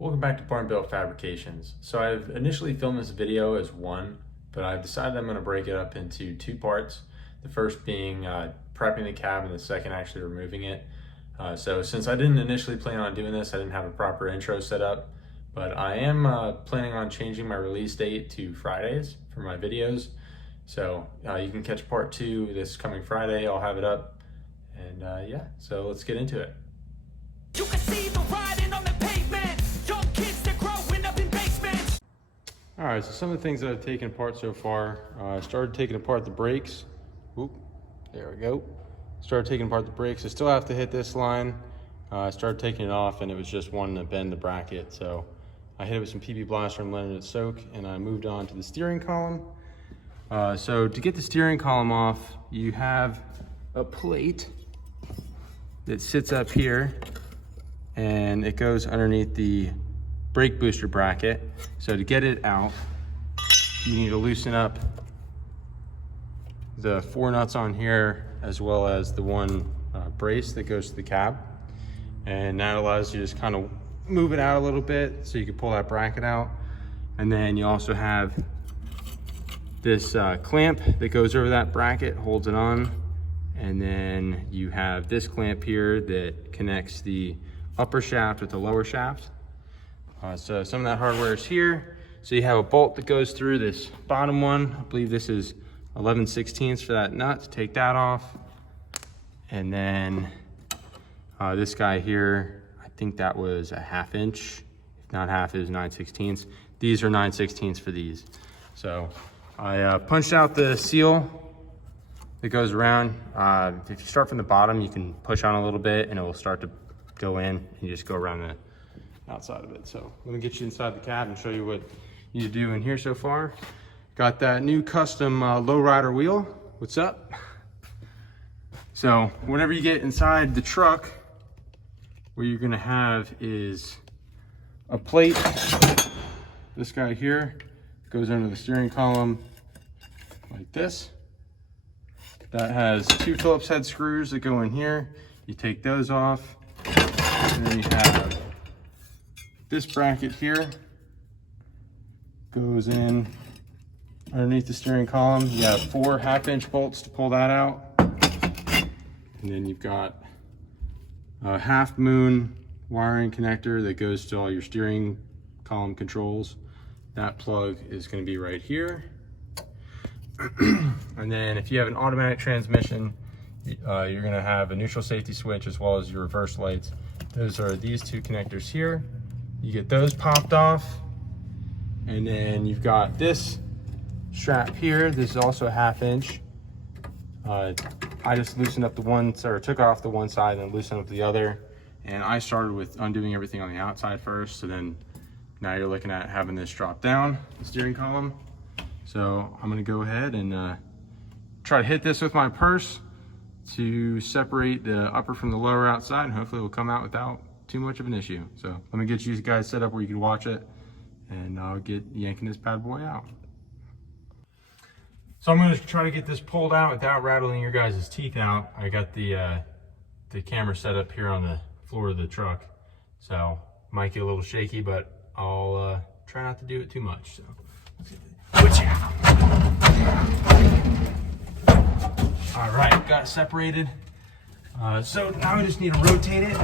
Welcome back to Built Fabrications. So I've initially filmed this video as one, but I've decided I'm going to break it up into two parts. The first being prepping the cab and the second actually removing it. So since I didn't initially plan on doing this, I didn't have a proper intro set up, but I am planning on changing my release date to Fridays for my videos. So you can catch part 2 this coming Friday. I'll have it up, and yeah, so let's get into it. You can see the riding on the pavement. Young kids, they're growing up in basements. All right, so some of the things that I've taken apart so far. I started taking apart the brakes. Oop, there we go. Started taking apart the brakes. I still have to hit this line. I started taking it off and it was just wanting to bend the bracket. So I hit it with some PB Blaster and letting it soak, and I moved on to the steering column. So to get the steering column off, you have a plate that sits up here and it goes underneath the brake booster bracket. So to get it out, you need to loosen up the 4 nuts on here, as well as the one brace that goes to the cab. And that allows you to just kind of move it out a little bit so you can pull that bracket out. And then you also have this clamp that goes over that bracket, holds it on. And then you have this clamp here that connects the upper shaft with the lower shaft. So some of that hardware is here. So you have a bolt that goes through this bottom one. I believe this is 11/16 for that nut. To take that off. And then this guy here, I think that was a 1/2 inch. If not half, it was 9/16. These are 9/16 for these. So I punched out the seal that goes around. If you start from the bottom, you can push on a little bit and it will start to go in, and you just go around the outside of it. So let me get you inside the cab and show you what you need to do in here so far. Got that new custom lowrider wheel. What's up? So whenever you get inside the truck, what you're gonna have is a plate. This guy here goes under the steering column like this. That has 2 Phillips head screws that go in here. You take those off. And then you have this bracket here, goes in underneath the steering column. You have 4 1/2-inch bolts to pull that out. And then you've got a 1/2 moon wiring connector that goes to all your steering column controls. That plug is going to be right here. And then if you have an automatic transmission, you're going to have a neutral safety switch as well as your reverse lights. Those are these 2 connectors here. You get those popped off. And then you've got this strap here. This is also a 1/2 inch. I just loosened up the one, or took off the one side and loosened up the other. And I started with undoing everything on the outside first. So then now you're looking at having this drop down the steering column. So I'm gonna go ahead and try to hit this with my purse to separate the upper from the lower outside, and hopefully it will come out without too much of an issue. So let me get you guys set up where you can watch it, and I'll get yanking this bad boy out. So I'm gonna try to get this pulled out without rattling your guys' teeth out. I got the camera set up here on the floor of the truck, so might get a little shaky, but I'll try not to do it too much. So let's get all right, got it separated. So now we just need to rotate it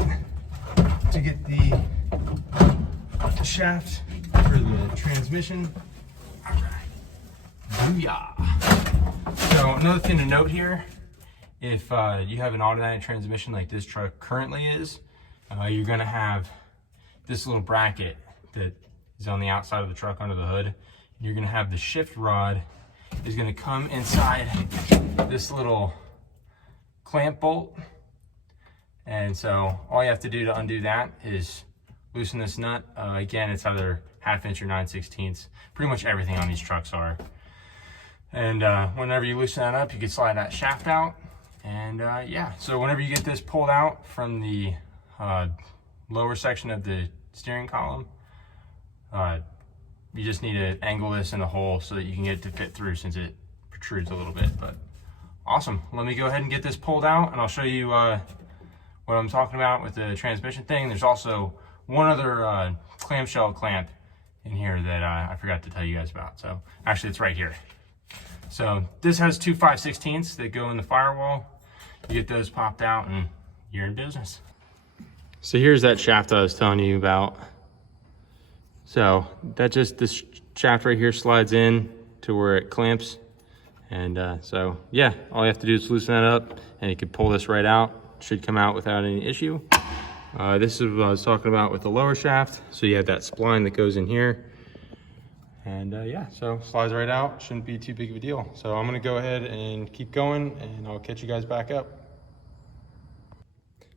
to get the shaft for the transmission. All right, booyah. So another thing to note here, if you have an automatic transmission like this truck currently is, you're gonna have this little bracket that is on the outside of the truck under the hood. You're gonna have the shift rod is gonna come inside this little clamp bolt. And so all you have to do to undo that is loosen this nut. Again, it's either 1/2 inch or 9/16. Pretty much everything on these trucks are. And whenever you loosen that up, you can slide that shaft out. And yeah, so whenever you get this pulled out from the lower section of the steering column, you just need to angle this in the hole so that you can get it to fit through, since it protrudes a little bit. But awesome, let me go ahead and get this pulled out, and I'll show you what I'm talking about with the transmission thing. There's also one other clamshell clamp in here that I forgot to tell you guys about. So actually it's right here. So this has two 5/16 that go in the firewall. You get those popped out and you're in business. So here's that shaft I was telling you about. So this shaft right here slides in to where it clamps. And so yeah, all you have to do is loosen that up and you can pull this right out. Should come out without any issue. This is what I was talking about with the lower shaft. So you have that spline that goes in here. And yeah, so slides right out, shouldn't be too big of a deal. So I'm gonna go ahead and keep going and I'll catch you guys back up.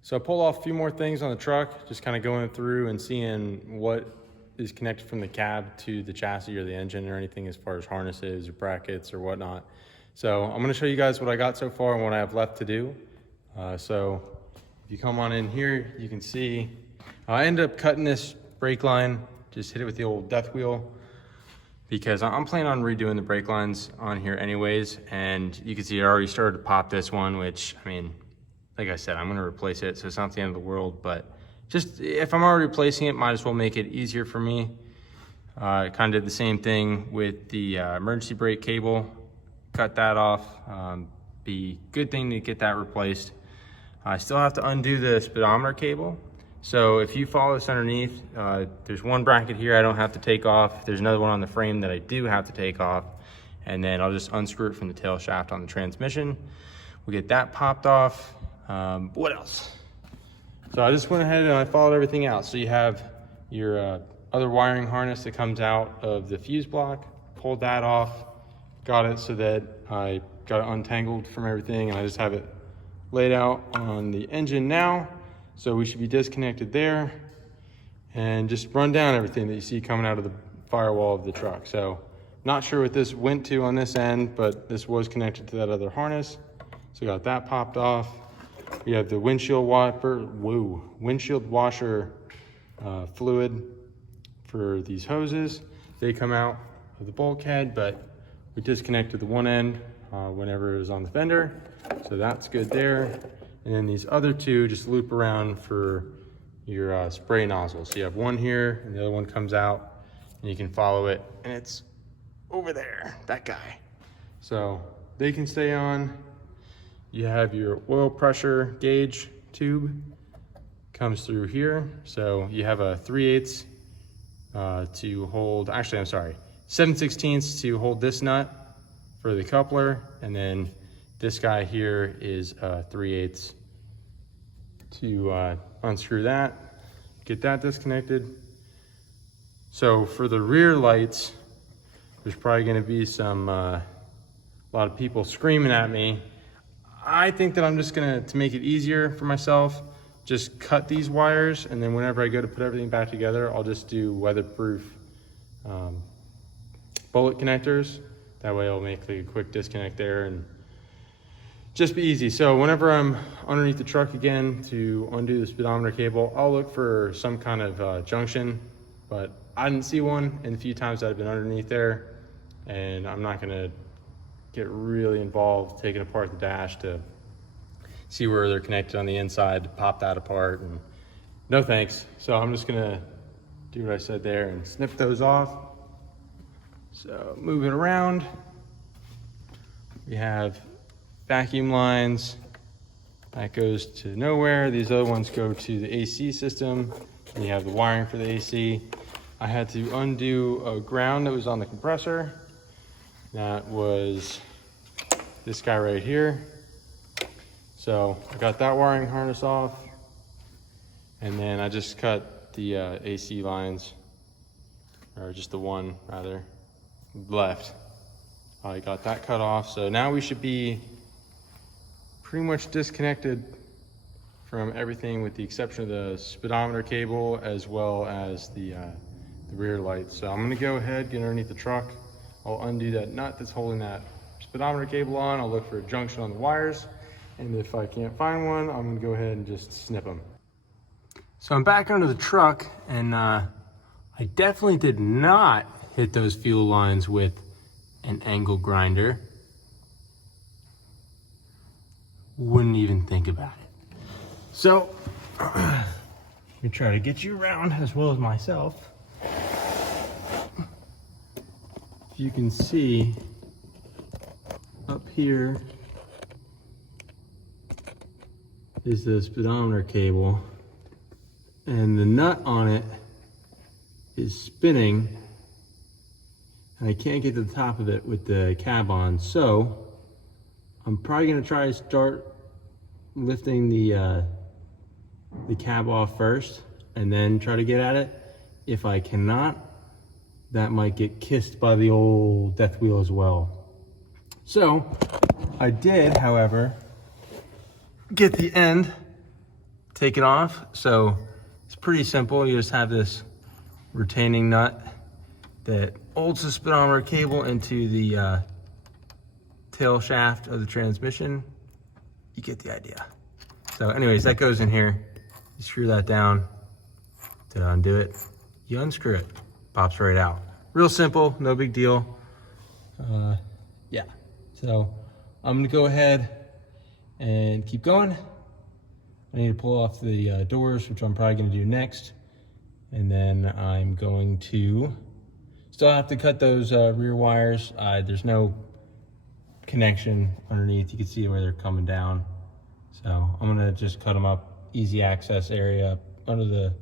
So I pulled off a few more things on the truck, just kind of going through and seeing what is connected from the cab to the chassis or the engine or anything as far as harnesses or brackets or whatnot. So I'm gonna show you guys what I got so far and what I have left to do. So if you come on in here, you can see, I ended up cutting this brake line, just hit it with the old death wheel, because I'm planning on redoing the brake lines on here anyways. And you can see I already started to pop this one, which, I mean, like I said, I'm gonna replace it, so it's not the end of the world, but just if I'm already replacing it, might as well make it easier for me. I kind of did the same thing with the emergency brake cable, cut that off. Be good thing to get that replaced. I still have to undo the speedometer cable. So if you follow this underneath, there's one bracket here I don't have to take off. There's another one on the frame that I do have to take off. And then I'll just unscrew it from the tail shaft on the transmission. We'll get that popped off. What else? So I just went ahead and I followed everything out. So you have your other wiring harness that comes out of the fuse block. Pulled that off. Got it so that I got it untangled from everything. And I just have it laid out on the engine now. So we should be disconnected there and just run down everything that you see coming out of the firewall of the truck. So not sure what this went to on this end, but this was connected to that other harness. So got that popped off. We have the windshield washer fluid for these hoses. They come out of the bulkhead, but we disconnected the one end whenever it was on the fender. So that's good there. And then these other two just loop around for your spray nozzle. So you have one here and the other one comes out and you can follow it and it's over there, that guy. So they can stay on. You have your oil pressure gauge tube comes through here. So you have a 3/8 to hold, actually I'm sorry, 7/16 to hold this nut for the coupler. And then this guy here is 3/8 to unscrew that, get that disconnected. So for the rear lights, there's probably gonna be some, a lot of people screaming at me. I think that I'm just gonna, to make it easier for myself, just cut these wires, and then whenever I go to put everything back together, I'll just do weatherproof bullet connectors. That way I'll make like a quick disconnect there and just be easy. So whenever I'm underneath the truck again to undo the speedometer cable, I'll look for some kind of junction, but I didn't see one in the few times that I've been underneath there, and I'm not gonna get really involved taking apart the dash to see where they're connected on the inside, to pop that apart, and no thanks. So I'm just gonna do what I said there and snip those off. So moving around, we have vacuum lines, that goes to nowhere. These other ones go to the AC system. And you have the wiring for the AC. I had to undo a ground that was on the compressor. That was this guy right here. So I got that wiring harness off. And then I just cut the AC lines, or just the one rather, left. I got that cut off. So now we should be pretty much disconnected from everything with the exception of the speedometer cable as well as the rear lights. So I'm gonna go ahead, get underneath the truck. I'll undo that nut that's holding that speedometer cable on. I'll look for a junction on the wires. And if I can't find one, I'm gonna go ahead and just snip them. So I'm back under the truck, and I definitely did not hit those fuel lines with an angle grinder. Wouldn't even think about it. So, we try to get you around as well as myself. if you can see up here is the speedometer cable, and the nut on it is spinning, and I can't get to the top of it with the cab on. So I'm probably gonna try to start lifting the cab off first and then try to get at it. If I cannot, that might get kissed by the old death wheel as well. So I did, however, get the end taken off. So it's pretty simple. You just have this retaining nut that holds the speedometer cable into the tail shaft of the transmission. You get the idea. So anyways, that goes in here. You screw that down to undo it. You unscrew it, pops right out. Real simple, no big deal. Yeah, so I'm gonna go ahead and keep going. I need to pull off the doors, which I'm probably gonna do next. And then I'm going to still have to cut those rear wires. There's no connection underneath. You can see where they're coming down. So I'm gonna just cut them up, easy access area under the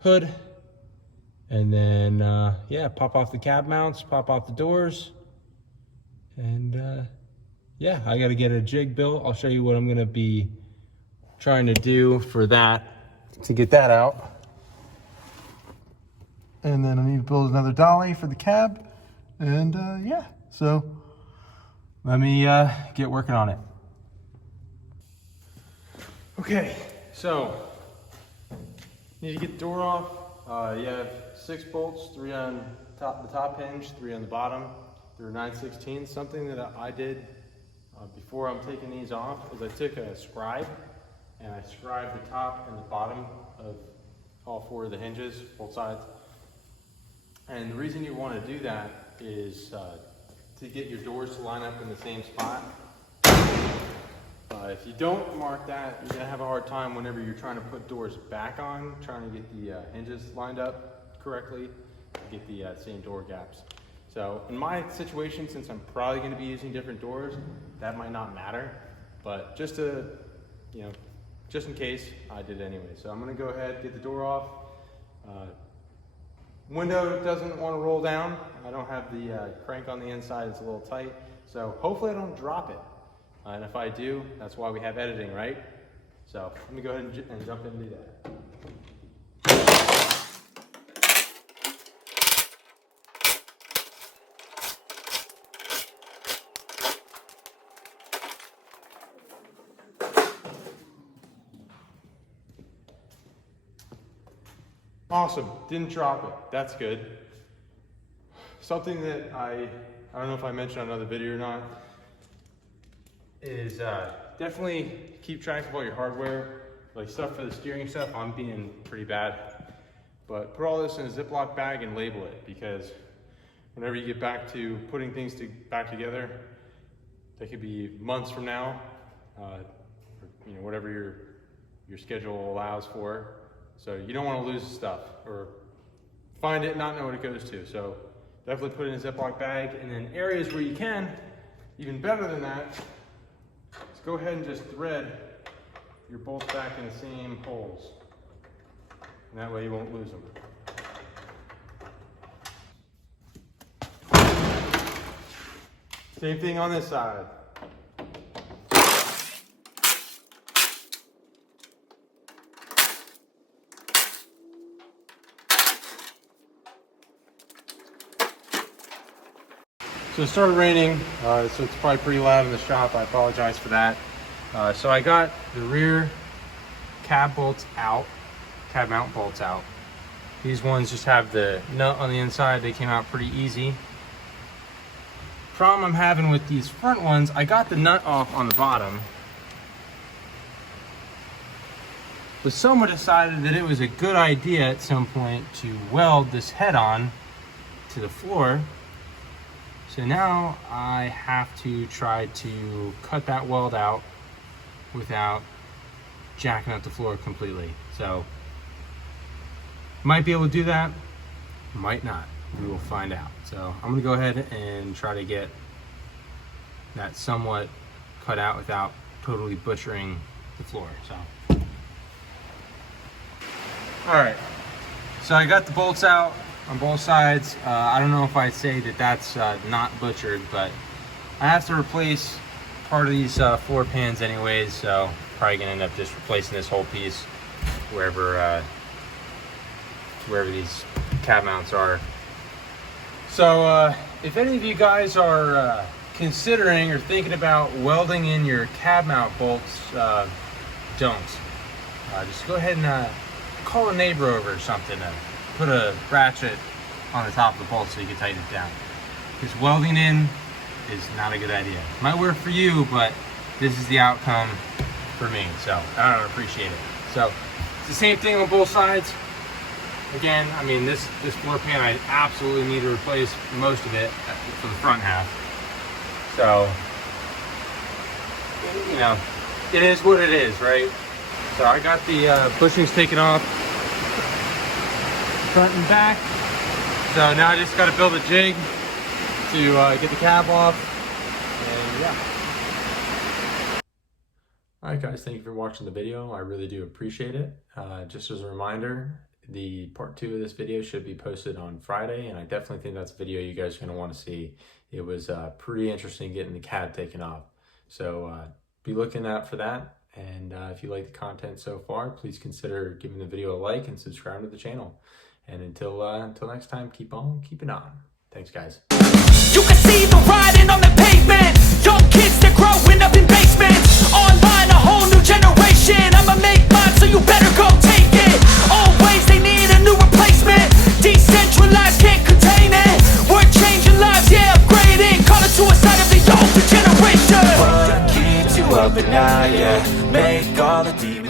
hood. And then, yeah, pop off the cab mounts, pop off the doors. And yeah, I gotta get a jig built. I'll show you what I'm gonna be trying to do for that, to get that out. And then I need to build another dolly for the cab. And yeah, so let me get working on it. Okay, so need to get the door off. You have 6 bolts, 3 on the top hinge, 3 on the bottom. They're 9/16. Something that I did before I'm taking these off is I took a scribe and I scribed the top and the bottom of all 4 of the hinges, both sides. And the reason you want to do that is to get your doors to line up in the same spot. If you don't mark that, you're gonna have a hard time whenever you're trying to put doors back on, trying to get the hinges lined up correctly, to get the same door gaps. So in my situation, since I'm probably gonna be using different doors, that might not matter, but just to, you know, just in case, I did anyway. So I'm gonna go ahead, get the door off. Window doesn't want to roll down. I don't have the crank on the inside, it's a little tight. So hopefully I don't drop it. And if I do, that's why we have editing, right? So let me go ahead and jump in and do that. Awesome, didn't drop it, that's good. Something that I don't know if I mentioned on another video or not, is definitely keep track of all your hardware. Like stuff for the steering stuff, I'm being pretty bad. But put all this in a Ziploc bag and label it, because whenever you get back to putting things back together, that could be months from now, or, you know, whatever your schedule allows for. So you don't want to lose stuff or find it and not know what it goes to. So definitely put it in a Ziploc bag, and then areas where you can, even better than that, just go ahead and just thread your bolts back in the same holes. And that way you won't lose them. Same thing on this side. So it started raining, so it's probably pretty loud in the shop. I apologize for that. So I got the rear cab bolts out, cab mount bolts out. These ones just have the nut on the inside. They came out pretty easy. Problem I'm having with these front ones, I got the nut off on the bottom, but someone decided that it was a good idea at some point to weld this head on to the floor. So now I have to try to cut that weld out without jacking up the floor completely. So might be able to do that, might not. we will find out. So I'm gonna go ahead and try to get that somewhat cut out without totally butchering the floor. So, all right, so I got the bolts out on both sides. I don't know if I'd say that that's not butchered, but I have to replace part of these floor pans anyways, so probably gonna end up just replacing this whole piece wherever these cab mounts are. So if any of you guys are considering or thinking about welding in your cab mount bolts, don't. Just go ahead and call a neighbor over or something to put a ratchet on the top of the bolt so you can tighten it down. Because welding in is not a good idea. Might work for you, but this is the outcome for me, so I don't appreciate it. So it's the same thing on both sides. Again, I mean, this floor pan, I absolutely need to replace most of it for the front half. So, you know, it is what it is, right? So I got the bushings taken off, front and back. So now I just got to build a jig to get the cab off, and yeah. All right, guys, thank you for watching the video. I really do appreciate it. Just as a reminder, the part 2 of this video should be posted on Friday, and I definitely think that's a video you guys are going to want to see. It was pretty interesting getting the cab taken off. So be looking out for that. And if you like the content so far, please consider giving the video a like and subscribe to the channel. And until next time, keep on keeping on. Thanks, guys. You can see the writing on the pavement. Young kids, they're growing up in basements. Online, a whole new generation. I'ma make mine, so you better go take it. Always, they need a new replacement. Decentralized, can't contain it. We're changing lives, yeah, upgrading. Call it suicide of the older generation. What keeps you up at night, yeah? Make all the demons